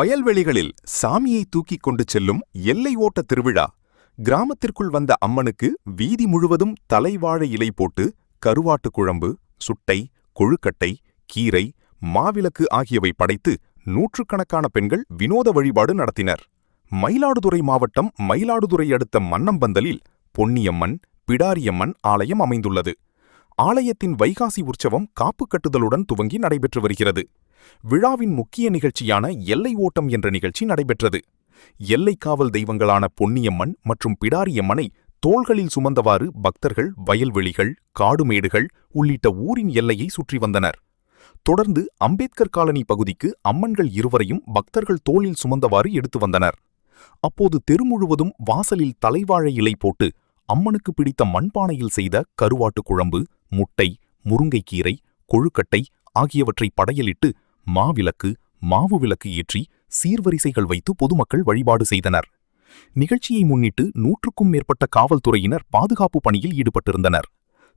வயல்வெளிகளில் சாமியை தூக்கிக் கொண்டு செல்லும் எல்லை ஓட்ட திருவிழா. கிராமத்திற்குள் வந்த அம்மனுக்கு வீதி முழுவதும் தலைவாழை இலை போட்டு கருவாட்டு குழம்பு, சுட்டை, கொழுக்கட்டை, கீரை, மாவிளக்கு ஆகியவை படைத்து நூற்றுக்கணக்கான பெண்கள் வினோத வழிபாடு நடத்தினர். மயிலாடுதுறை மாவட்டம் மயிலாடுதுறை அடுத்த மன்னம்பந்தலில் பொன்னியம்மன், பிடாரியம்மன் ஆலயம் அமைந்துள்ளது. ஆலயத்தின் வைகாசி உற்சவம் காப்பு கட்டுதலுடன் துவங்கி நடைபெற்று வருகிறது. விழாவின் முக்கிய நிகழ்ச்சியான எல்லை ஓட்டம் என்ற நிகழ்ச்சி நடைபெற்றது. எல்லை காவல் தெய்வங்களான பொன்னியம்மன் மற்றும் பிடாரியம்மனை தோள்களில் சுமந்தவாறு பக்தர்கள் வயல்வெளிகள், காடுமேடுகள் உள்ளிட்ட ஊரின் எல்லையை சுற்றி வந்தனர். தொடர்ந்து அம்பேத்கர் காலனி பகுதிக்கு அம்மன்கள் இருவரையும் பக்தர்கள் தோளில் சுமந்தவாறு எடுத்து வந்தனர். அப்போது தெரு முழுவதும் வாசலில் தலைவாழை இலை போட்டு அம்மனுக்கு பிடித்த மண்பானையில் செய்த கருவாட்டு குழம்பு, முட்டை, முருங்கைக்கீரை, கொழுக்கட்டை ஆகியவற்றை படையலிட்டு மாவிளக்கு, மாவு விளக்கு ஏற்றி சீர்வரிசைகள் வைத்து பொதுமக்கள் வழிபாடு செய்தனர். நிகழ்ச்சியை முன்னிட்டு 100க்கும் மேற்பட்ட காவல்துறையினர் பாதுகாப்பு பணியில் ஈடுபட்டிருந்தனர்.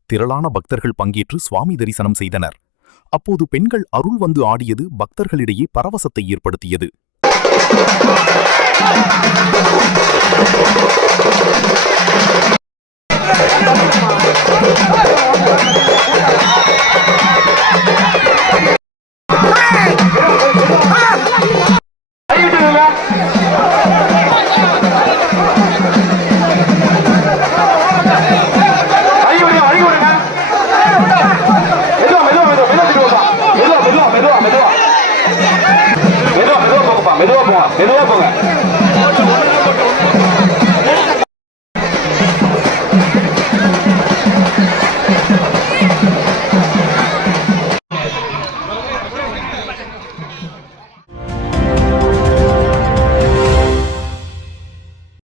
திரளான பக்தர்கள் பங்கேற்று சுவாமி தரிசனம் செய்தனர். அப்போது பெண்கள் அருள் வந்து ஆடியது பக்தர்களிடையே பரவசத்தை ஏற்படுத்தியது.